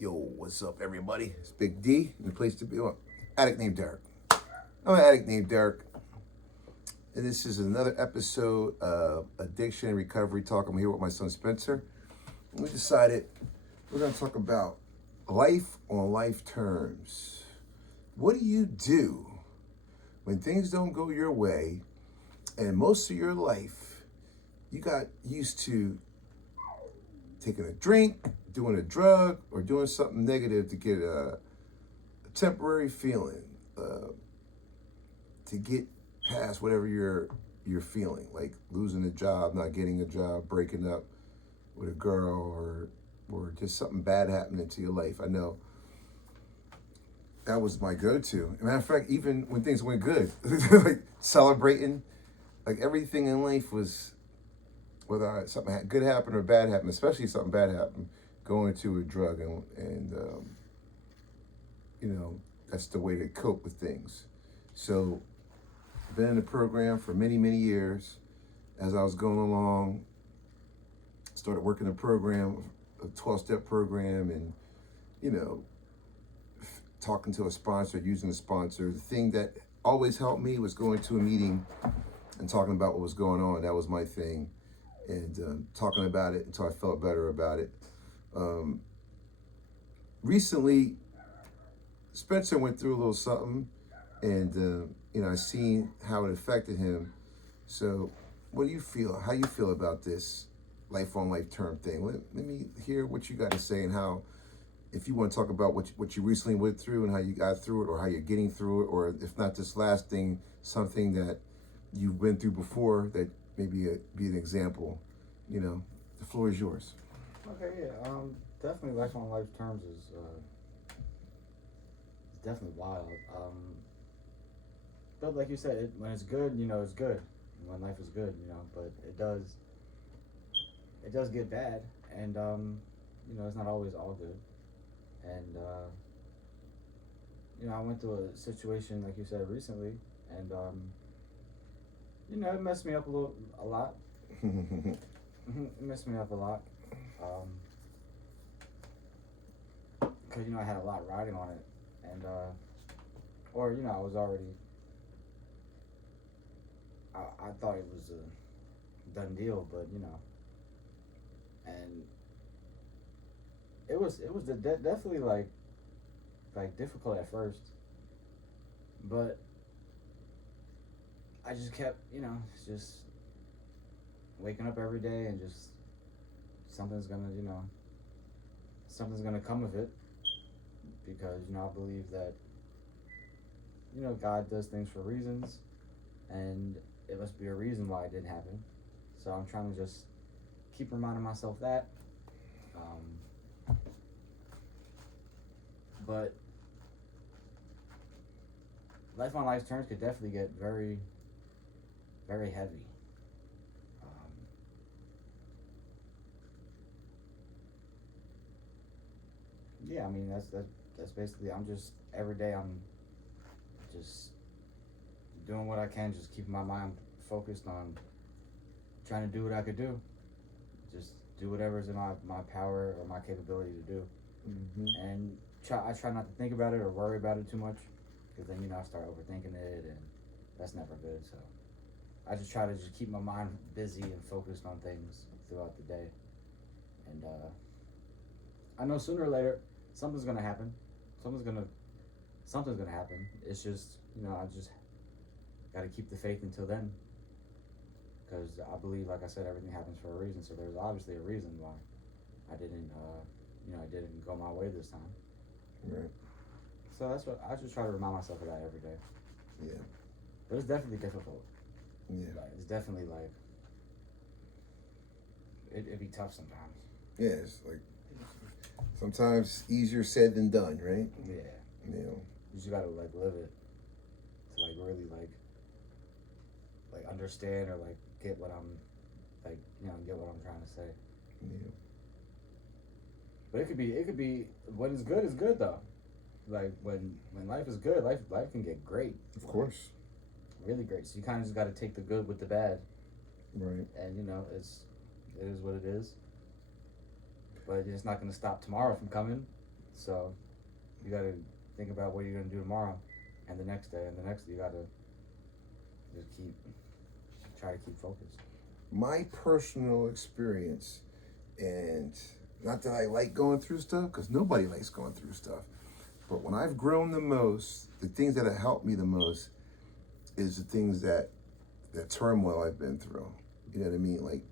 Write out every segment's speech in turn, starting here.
Yo, what's up, everybody? It's Big D, in the place to be. Oh, addict named Derek. I'm an addict named Derek, and this is another episode of Addiction and Recovery Talk. I'm here with my son Spencer, and we decided we're going to talk about life on life terms. What do you do when things don't go your way, and most of your life you got used to taking a drink, doing a drug, or doing something negative to get a temporary feeling, to get past whatever you're feeling, like losing a job, not getting a job, breaking up with a girl, or just something bad happening to your life. I know that was my go-to. Matter of fact, even when things went good, like celebrating, like everything in life was, whether something good happened or bad happened, especially something bad happened, going to a drug and that's the way to cope with things. So been in the program for many, many years. As I was going along, started working the program, a 12-step program, and, talking to a sponsor, using a sponsor. The thing that always helped me was going to a meeting and talking about what was going on. That was my thing. And talking about it until I felt better about it. Recently, Spencer went through a little something, and I seen how it affected him. So, what do you feel? How you feel about this life on life term thing? Let me hear what you got to say, and how, if you want to talk about what you recently went through and how you got through it, or how you're getting through it, or if not this last thing, something that you've been through before that maybe be an example. The floor is yours. Okay, yeah. Definitely life on life terms is definitely wild. But like you said, when it's good, it's good. When life is good, but it does get bad, and it's not always all good. And I went through a situation like you said recently, and it messed me up a lot. It messed me up a lot. Because I had a lot riding on it, and I was already. I thought it was a done deal, but and it was definitely like difficult at first, but I just kept just waking up every day and just something's gonna something's gonna come of it, because I believe that God does things for reasons, and it must be a reason why it didn't happen. So I'm trying to just keep reminding myself that. But life on life's terms could definitely get very, very heavy. Yeah, I mean that's basically. I'm just every day. I'm just doing what I can, just keeping my mind focused on trying to do what I could do. Just do whatever's in my power or my capability to do, and I try not to think about it or worry about it too much, because then I start overthinking it, and that's never good. So I just try to just keep my mind busy and focused on things throughout the day, and I know sooner or later something's gonna happen. Something's gonna happen. It's just I just got to keep the faith until then, because I believe, like I said, everything happens for a reason. So there's obviously a reason why I didn't I didn't go my way this time. Right. So that's what I just try to remind myself of that every day. Yeah. But it's definitely difficult. Yeah. It's definitely it'd be tough sometimes. Yeah, it's like sometimes easier said than done, right? Yeah. You just gotta live it to really understand, or get what I'm get what I'm trying to say. Yeah. But it could be when it's good, it's good though. When life is good, life can get great. Of course. Really great. So you kind of just got to take the good with the bad. Right. And it is what it is. But it's not going to stop tomorrow from coming. So you got to think about what you're going to do tomorrow and the next day and the next day. You got to just try to keep focused. My personal experience, and not that I like going through stuff, because nobody likes going through stuff, but when I've grown the most, the things that have helped me the most is the things that turmoil I've been through. You know what I mean? Like,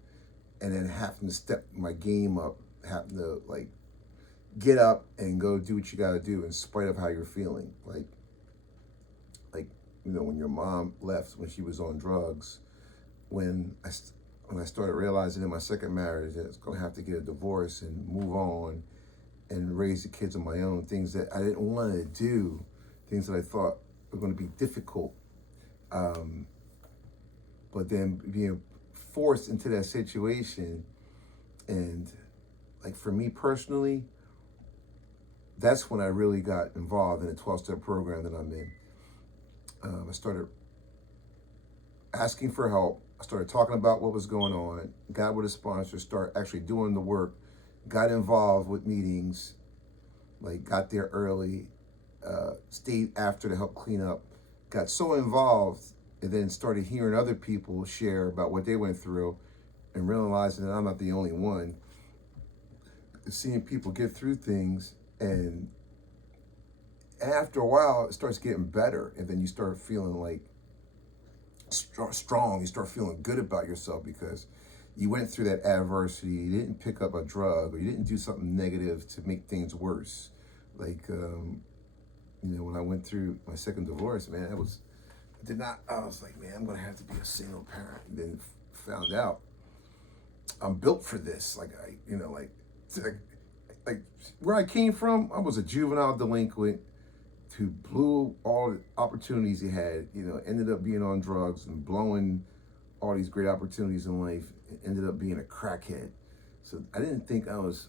and then having to step my game up, having to like get up and go do what you got to do in spite of how you're feeling. Like when your mom left when she was on drugs, when I started realizing in my second marriage that I was gonna have to get a divorce and move on and raise the kids on my own, things that I didn't want to do, things that I thought were going to be difficult. But then being forced into that situation, and like for me personally, that's when I really got involved in the 12-step program that I'm in. I started asking for help. I started talking about what was going on, got with a sponsor, start actually doing the work, got involved with meetings, like got there early, stayed after to help clean up, got so involved, and then started hearing other people share about what they went through and realizing that I'm not the only one. Seeing people get through things, and after a while it starts getting better, and then you start feeling like strong, you start feeling good about yourself because you went through that adversity, you didn't pick up a drug, or you didn't do something negative to make things worse. Like, when I went through my second divorce, man, I was like, man, I'm gonna have to be a single parent. And then found out I'm built for this. Like, like where I came from, I was a juvenile delinquent who blew all the opportunities he had, ended up being on drugs and blowing all these great opportunities in life, ended up being a crackhead. So I didn't think I was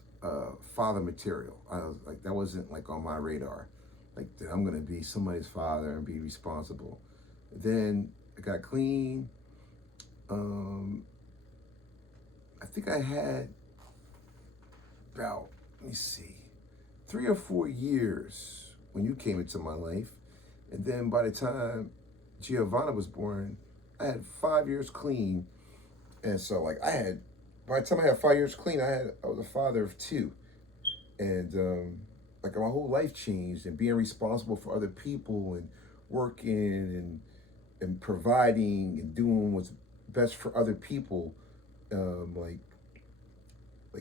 father material. I was like, that wasn't like on my radar. Like, that I'm gonna be somebody's father and be responsible. Then I got clean. I think I had about, 3 or 4 years when you came into my life. And then by the time Giovanna was born, I had 5 years clean. And so by the time I had 5 years clean, I was a father of 2. And my whole life changed, and being responsible for other people and working and providing and doing what's best for other people. Like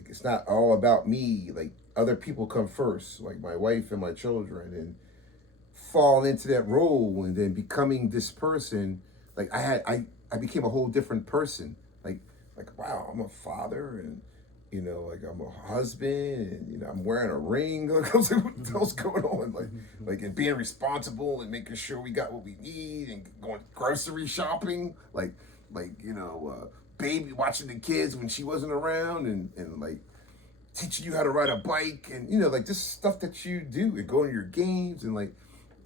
it's not all about me. Like, other people come first, like my wife and my children, and fall into that role, and then becoming this person. Like I became a whole different person. Like wow, I'm a father, and I'm a husband, and I'm wearing a ring. Like, I was like, what the hell's going on? Like and being responsible and making sure we got what we need, and going grocery shopping. Baby watching the kids when she wasn't around, and like teaching you how to ride a bike, and like just stuff that you do, and going to your games, and like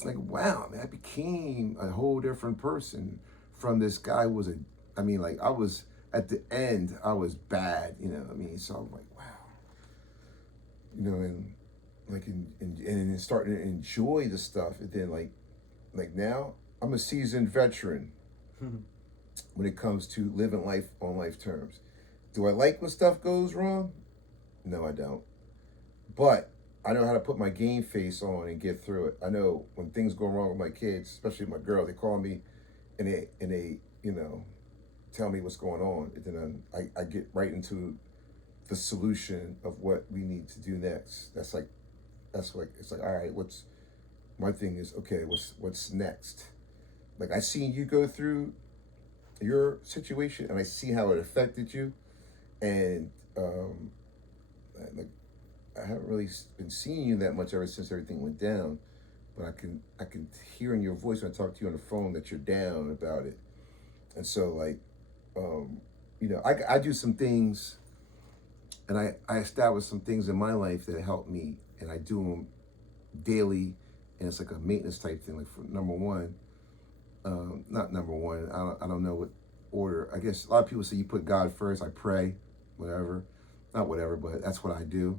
wow, man, I became a whole different person from this guy who was I was at the end, I was bad, so I'm like, wow, and and starting to enjoy the stuff, and then like now I'm a seasoned veteran when it comes to living life on life terms. Do I like when stuff goes wrong? No, I don't. But I know how to put my game face on and get through it. I know when things go wrong with my kids, especially my girl, they call me and they tell me what's going on. And then I get right into the solution of what we need to do next. It's like, all right, my thing is, okay, what's next? Like, I seen you go through your situation, and I see how it affected you, and I haven't really been seeing you that much ever since everything went down, but I can hear in your voice when I talk to you on the phone that you're down about it. And so I do some things, and I establish some things in my life that help me, and I do them daily, and it's like a maintenance type thing. Like, for number one, not number one, I don't know what order. I guess a lot of people say you put God first. I pray, whatever, not whatever, but that's what I do.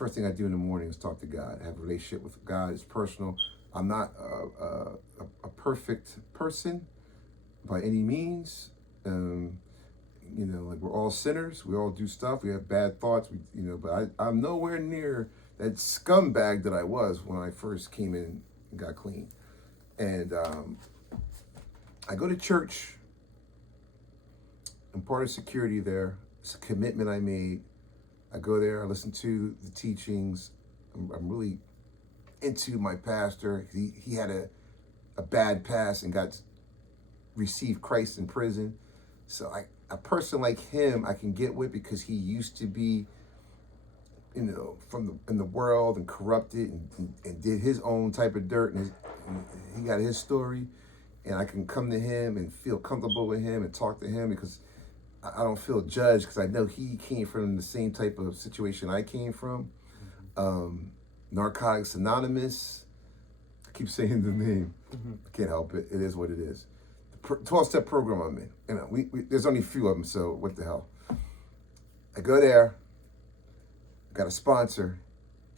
first thing I do in the morning is talk to God. I have a relationship with God. It's personal. I'm not a perfect person by any means. Like we're all sinners. We all do stuff. We have bad thoughts. But I'm nowhere near that scumbag that I was when I first came in and got clean. And I go to church. I'm part of security there. It's a commitment I made. I go there. I listen to the teachings. I'm really into my pastor. He had a bad past and received Christ in prison. So a person like him I can get with because he used to be, in the world and corrupted and did his own type of dirt and he got his story, and I can come to him and feel comfortable with him and talk to him because I don't feel judged because I know he came from the same type of situation I came from. Narcotics Anonymous. I keep saying the name. I can't help it. It is what it is. 12-step program I'm in. We there's only a few of them, so what the hell. I go there. Got a sponsor.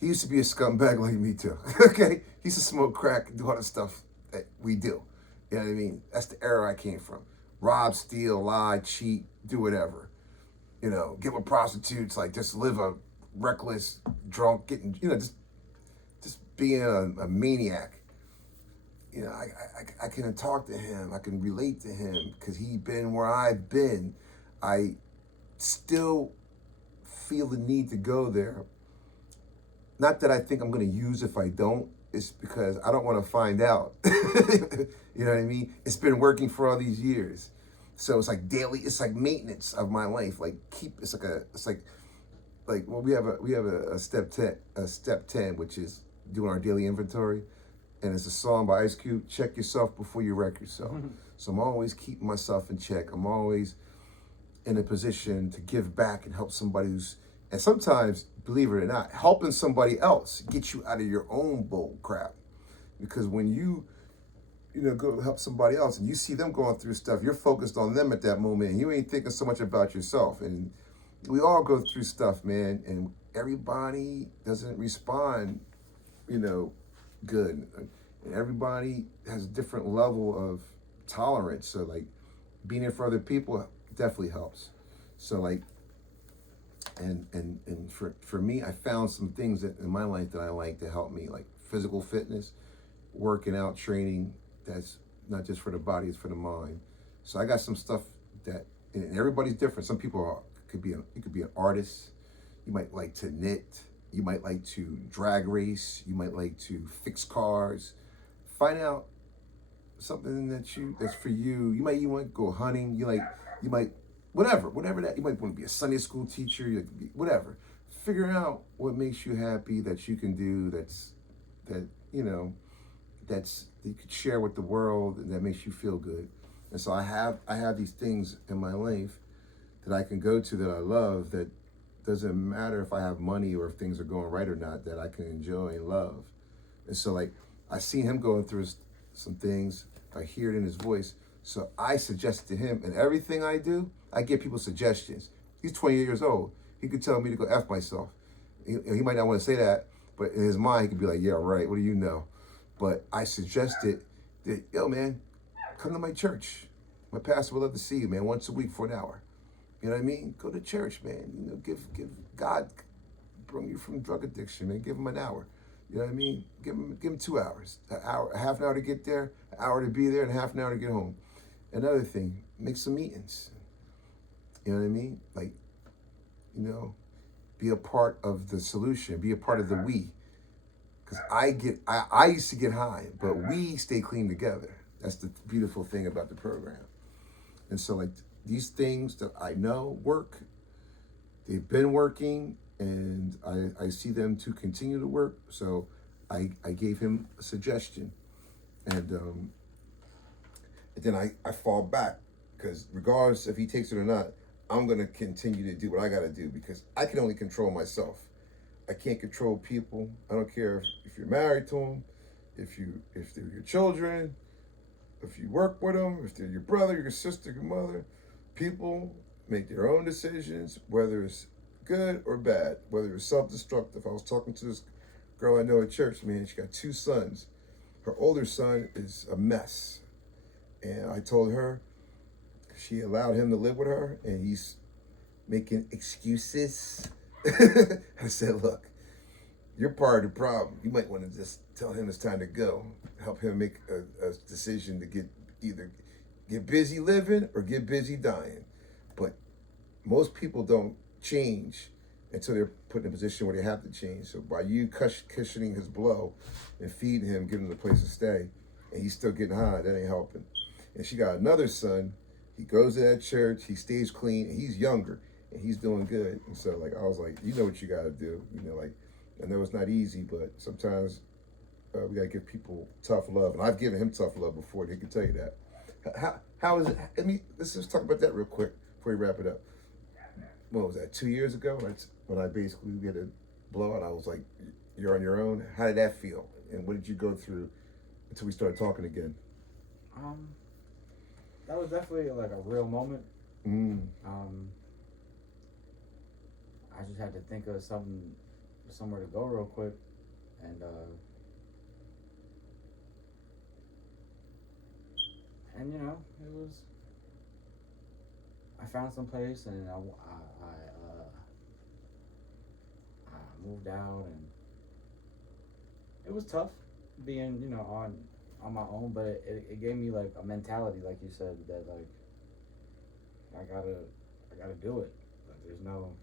He used to be a scumbag like me too. Okay? He used to smoke crack and do all the stuff that we do. You know what I mean? That's the era I came from. Rob, steal, lie, cheat, do whatever. Get with prostitutes, like just live a reckless, drunk, getting, just being a maniac. I can talk to him. I can relate to him because he's been where I've been. I still feel the need to go there. Not that I think I'm going to use if I don't. It's because I don't want to find out. You know what I mean? It's been working for all these years. So it's like daily, it's like maintenance of my life. Like we have a step 10, which is doing our daily inventory. And it's a song by Ice Cube, check yourself before you wreck yourself. So I'm always keeping myself in check. I'm always in a position to give back and help somebody and sometimes, believe it or not, helping somebody else get you out of your own bull crap. Because when you go help somebody else and you see them going through stuff, you're focused on them at that moment and you ain't thinking so much about yourself. And we all go through stuff, man, and everybody doesn't respond, good. And everybody has a different level of tolerance. So like being there for other people definitely helps. So like, and for me, I found some things that in my life that I like to help me, like physical fitness, working out, training. That's not just for the body, it's for the mind. So I got some stuff that, and everybody's different. Some people you could be an artist. You might like to knit. You might like to drag race. You might like to fix cars. Find out something that's for you. You might even want to go hunting. You might, whatever that. You might want to be a Sunday school teacher. You could be whatever. Figure out what makes you happy that you can do. That you could share with the world and that makes you feel good. And so I have these things in my life that I can go to that I love, that doesn't matter if I have money or if things are going right or not, that I can enjoy and love. And so like I seen him going through some things, I hear it in his voice. So I suggested to him, and everything I do, I give people suggestions. He's 28 years old. He could tell me to go F myself. He might not want to say that, but in his mind, he could be like, yeah, right, what do you know? But I suggested that, yo, man, come to my church. My pastor would love to see you, man, once a week for an hour. You know what I mean? Go to church, man. Give God, bring you from drug addiction, man. Give him an hour. You know what I mean? Give him 2 hours. An hour, a half an hour to get there, an hour to be there, and a half an hour to get home. Another thing, make some meetings. You know what I mean? Like, be a part of the solution. Be a part of the we. Because I used to get high, but we stay clean together. That's the beautiful thing about the program. And so like these things that I know work, they've been working, and I see them to continue to work. So I gave him a suggestion. And then I fall back, because regardless if he takes it or not, I'm going to continue to do what I got to do, because I can only control myself. I can't control people. I don't care if you're married to them, if they're your children, if you work with them, if they're your brother, your sister, your mother. People make their own decisions, whether it's good or bad, whether it was self-destructive. I was talking to this girl I know at church, man. She got 2 sons. Her older son is a mess. And I told her she allowed him to live with her, and he's making excuses. I said, look, you're part of the problem. You might want to just tell him it's time to go. Help him make a decision to either get busy living or get busy dying. But most people don't change until they're put in a position where they have to change. So by you cushioning his blow and feeding him, giving him a place to stay, and he's still getting high, that ain't helping. And she got another son. He goes to that church. He stays clean. And he's younger, and he's doing good. And so, like, I was like, you know what you got to do. You know, like, I know it's not easy, but sometimes we got to give people tough love. And I've given him tough love before. He can tell you that. How is it? I mean, let's just talk about that real quick before we wrap it up. What was that, 2 years ago? When I basically get a blowout, I was like, you're on your own. How did that feel? And what did you go through until we started talking again? That was definitely like a real moment. I just had to think of somewhere to go real quick, and you know, it was. I found some place, and I moved out, and it was tough being, you know, on my own, but it gave me like a mentality, like you said, that like I gotta do it. Like there's no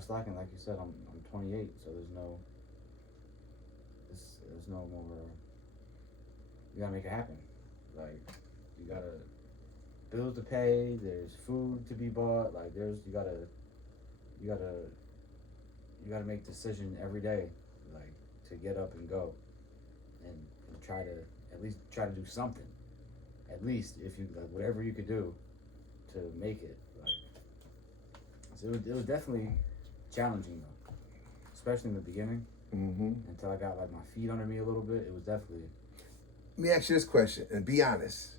slacking. Like you said, I'm 28, so there's no more. You gotta make it happen. Like you gotta bills to pay. There's food to be bought. Like you gotta make decision every day, like to get up and go, and try to do something. At least if you like whatever you could do to make it. Like so it was definitely challenging though, especially in the beginning. Until I got like my feet under me a little bit, it was definitely. Let me ask you this question, and be honest.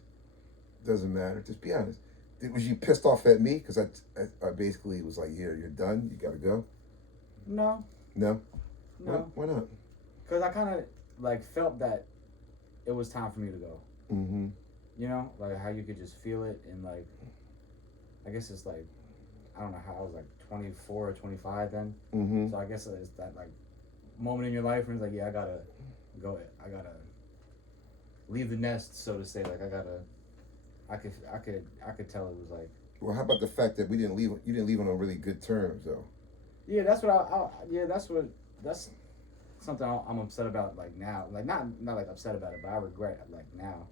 Doesn't matter. Just be honest. Was you pissed off at me because I basically was like, "Here, you're done. You gotta go." No. No. Why not? Because I kind of like felt that it was time for me to go. You know, like how you could just feel it, and like, I guess it's like, I don't know how I was like 24 or 25 then. So I guess it's that like moment in your life when it's like, yeah, I gotta go. I gotta leave the nest, so to say. Like I could tell it was like. Well, how about the fact that you didn't leave on really good terms though? Yeah, that's that's something I'm upset about. Like now, like not like upset about it, but I regret it, like now.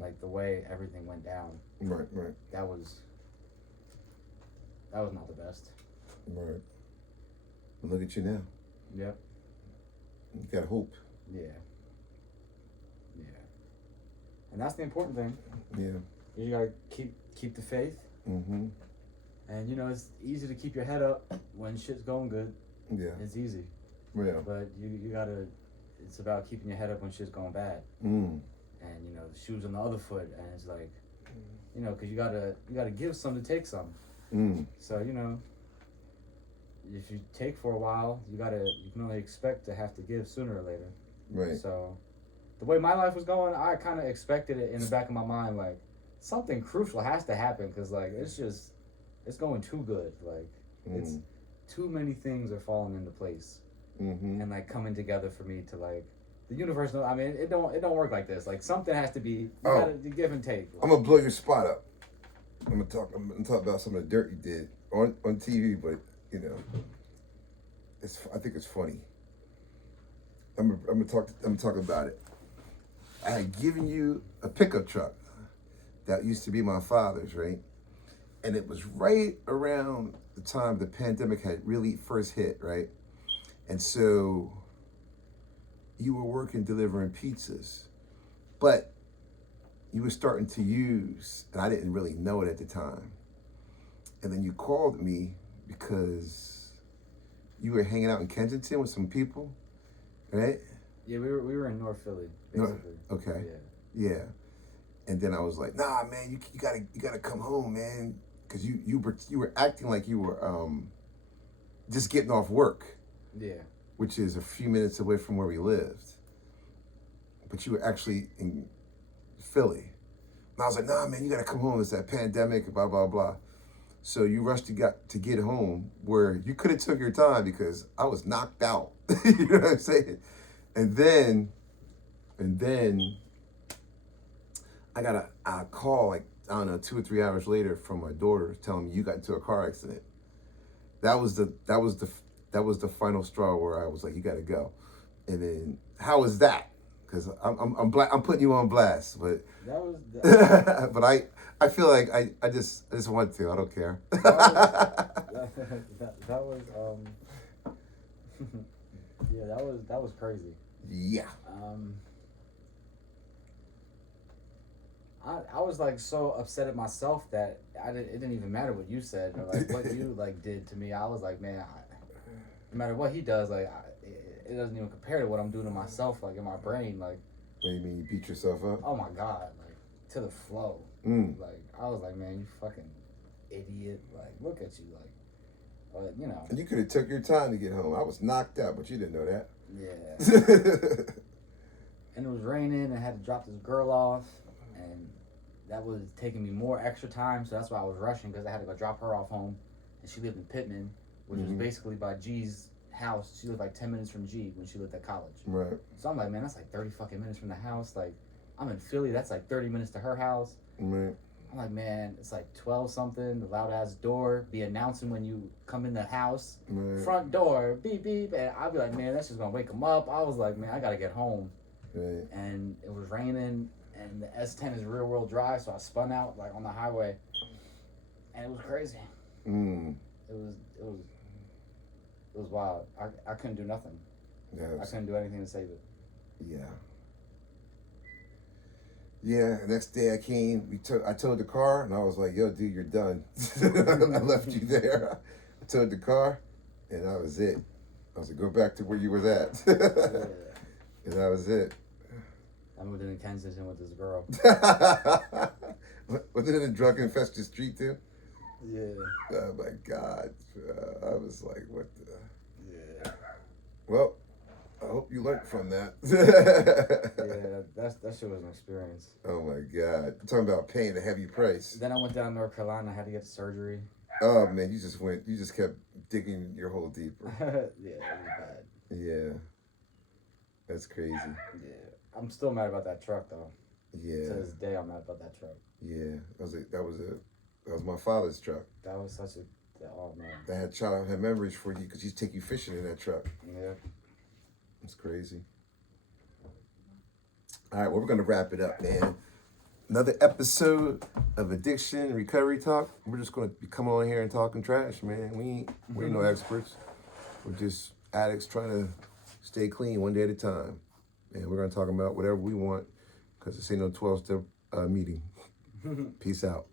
Like the way everything went down. Right. That was not the best. Right. And look at you now. Yep. You got hope. Yeah. And that's the important thing. Yeah. You gotta keep the faith. And you know, it's easy to keep your head up when shit's going good. Yeah. It's easy. Yeah. But you gotta. It's about keeping your head up when shit's going bad. And you know, the shoes on the other foot, and it's like, you know, because you gotta give some to take some. So you know, if you take for a while, you can only expect to have to give sooner or later. Right. So, the way my life was going, I kind of expected it in the back of my mind, like something crucial has to happen, because like it's going too good. Like it's too many things are falling into place, and like coming together for me to like. The universe, I mean, it don't work like this. Like something has to be. You gotta give and take. I'm gonna blow your spot up. I'm gonna talk about some of the dirt you did on TV, but you know, I think it's funny. I'm gonna talk about it. I had given you a pickup truck that used to be my father's, right? And it was right around the time the pandemic had really first hit, right? And so you were working delivering pizzas, but you were starting to use, and I didn't really know it at the time. And then you called me because you were hanging out in Kensington with some people, right? Yeah, we were in North Philly, basically. Okay. Yeah. And then I was like, nah, man, you gotta come home, man, because you were acting like you were just getting off work, Yeah. which is a few minutes away from where we lived. But you were actually in Philly. And I was like, nah, man, you got to come home. It's that pandemic, blah, blah, blah. So you rushed to get home where you could have took your time because I was knocked out. You know what I'm saying? And then I got a call like, I don't know, 2 or 3 hours later from my daughter telling me you got into a car accident. That was the final straw where I was like, you got to go. And then how was that? Because I'm putting you on blast, but That was but I feel like I just want to. I don't care. that was yeah, that was crazy. Yeah. I was like so upset at myself that it didn't even matter what you said or like what you like did to me. I was like, man, no matter what he does, like it doesn't even compare to what I'm doing to myself, like in my brain, like. What do you mean you beat yourself up? Oh my God, like to the flow. Mm. Like I was like, man, you fucking idiot. Like look at you, like, you know. And you could have took your time to get home. I was knocked out, but you didn't know that. Yeah. And it was raining, and I had to drop this girl off, and that was taking me more extra time, so that's why I was rushing, because I had to go drop her off home, and she lived in Pittman, which was basically by G's house. She lived like 10 minutes from G when she lived at college. Right. So I'm like, man, that's like 30 fucking minutes from the house. Like, I'm in Philly, that's like 30 minutes to her house. Right. I'm like, man, it's like 12 something, the loud ass door, be announcing when you come in the house, front door, beep beep, and I'll be like, man, that's just gonna wake him up. I was like, man, I gotta get home. Right. And it was raining, and the S10 is rear wheel drive, so I spun out like on the highway, and it was crazy. Mm. It was wild. I couldn't do nothing. I couldn't do anything to save it. Yeah. Yeah, next day I came, I towed the car, and I was like, yo, dude, you're done. I left you there. I towed the car, and that was it. I was like, go back to where you was at. Yeah. And that was it. I moved into Kensington with this girl. Was it in a drug-infested street, too? Yeah. Oh, my God. I was like, what the... Yeah. Well, I hope you learned from that. Yeah, that shit was an experience. Oh my God! I'm talking about paying a heavy price. Then I went down to North Carolina. I had to get surgery. Oh man, you just kept digging your hole deeper. Yeah, it was bad. Yeah, that's crazy. Yeah, I'm still mad about that truck though. Yeah. To this day, I'm mad about that truck. Yeah, that was my father's truck. That was such a oh man. That had childhood memories for you because he'd take you fishing in that truck. Yeah. It's crazy. All right, well, we're going to wrap it up, man. Another episode of Addiction Recovery Talk. We're just going to be coming on here and talking trash, man. We ain't no experts. We're just addicts trying to stay clean one day at a time. And we're going to talk about whatever we want because this ain't no 12-step meeting. Peace out.